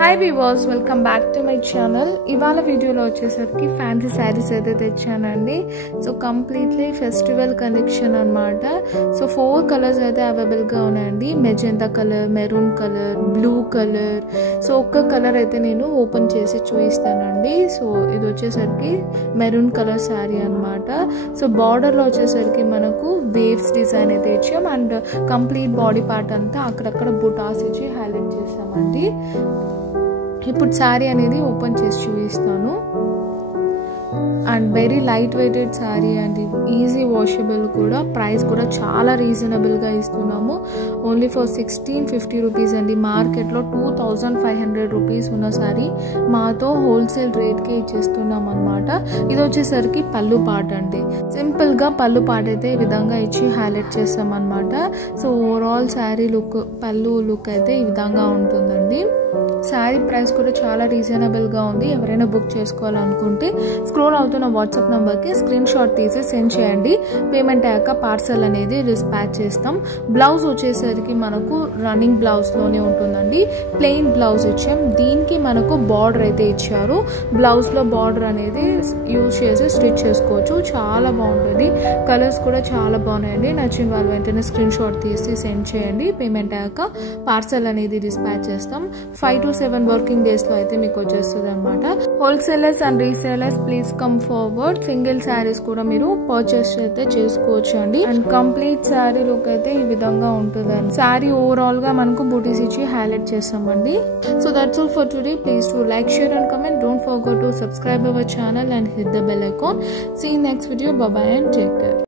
Hi viewers, welcome back to my channel. ఇవాళ వీడియోలో వచ్చేసరికి ఫ్యాన్సీ శారీస్ అయితే తెచ్చానండి. సో కంప్లీట్లీ ఫెస్టివల్ కలెక్షన్ అనమాట. సో 4 కలర్స్ అయితే అవైలబుల్గా ఉన్నాయండి. Magenta colour, maroon colour, blue colour. So ఒక్క కలర్ అయితే నేను ఓపెన్ చేసి చూపిస్తానండి. సో ఇది వచ్చేసరికి మెరూన్ కలర్ శారీ అనమాట. సో బార్డర్లో వచ్చేసరికి మనకు వేవ్స్ డిజైన్ అయితే ఇచ్చాం అండ్ కంప్లీట్ బాడీ పార్ట్ అంతా అక్కడక్కడ బుటాస్ ఇచ్చి హైలైట్ చేస్తామండి. ఇప్పుడు శారీ అనేది ఓపెన్ చేసి చూపిస్తాను. And very light weighted sari and easy washable కూడా. ప్రైస్ కూడా చాలా రీజనబుల్గా ఇస్తున్నాము. ఓన్లీ ఫర్ 1650 రూపీస్ అండి. మార్కెట్లో 2500 రూపీస్ ఉన్న శారీ మాతో హోల్సేల్ రేట్కే ఇచ్చేస్తున్నాం అనమాట. ఇది వచ్చేసరికి పళ్ళు పార్ట్ అండి. సింపుల్గా పళ్ళు పార్ట్ అయితే ఈ విధంగా ఇచ్చి హైలైట్ చేస్తాం అనమాట. సో ఓవరాల్ శారీ లుక్, పళ్ళు లుక్ అయితే ఈ విధంగా ఉంటుందండి. శారీ ప్రైస్ కూడా చాలా రీజనబుల్గా ఉంది. ఎవరైనా బుక్ చేసుకోవాలనుకుంటే స్క్రోల్ అవుతున్న వాట్సాప్ నెంబర్కి స్క్రీన్ షాట్ తీసి సెండ్ చేయండి. పేమెంట్ అయ్యాక పార్సల్ అనేది డిస్పాచ్ చేస్తాం. బ్లౌజ్ వచ్చేసరికి మనకు రన్నింగ్ బ్లౌజ్లోనే ఉంటుందండి. ప్లెయిన్ బ్లౌజ్ ఇచ్చాం. దీనికి మనకు బార్డర్ అయితే ఇచ్చారు. బ్లౌజ్లో బార్డర్ అనేది యూజ్ చేసి స్టిచ్ చేసుకోవచ్చు. చాలా బాగుంటుంది. కలర్స్ కూడా చాలా బాగున్నాయండి. నచ్చిన వాళ్ళు వెంటనే స్క్రీన్ షాట్ తీసి సెండ్ చేయండి. పేమెంట్ అయ్యాక పార్సల్ అనేది డిస్పాచ్ చేస్తాం. 5 to 7 వర్కింగ్ డేస్ లో అయితే మీకు వచ్చేస్తుంది అనమాట. Wholesalers and resellers please come forward. Single saris కూడా మీరు పర్చేస్ అయితే చేసుకోవచ్చు అండి. అండ్ కంప్లీట్ శారీ లుక్ అయితే ఈ విధంగా ఉంటుంది. శారీ ఓవరాల్ గా మనకు బూటీస్ ఇచ్చి హైలైట్ చేస్తామండి. So that's all for today. Please to like, share and comment. Don't forget to subscribe our channel and hit the bell icon. See you next video. Bye bye and take care.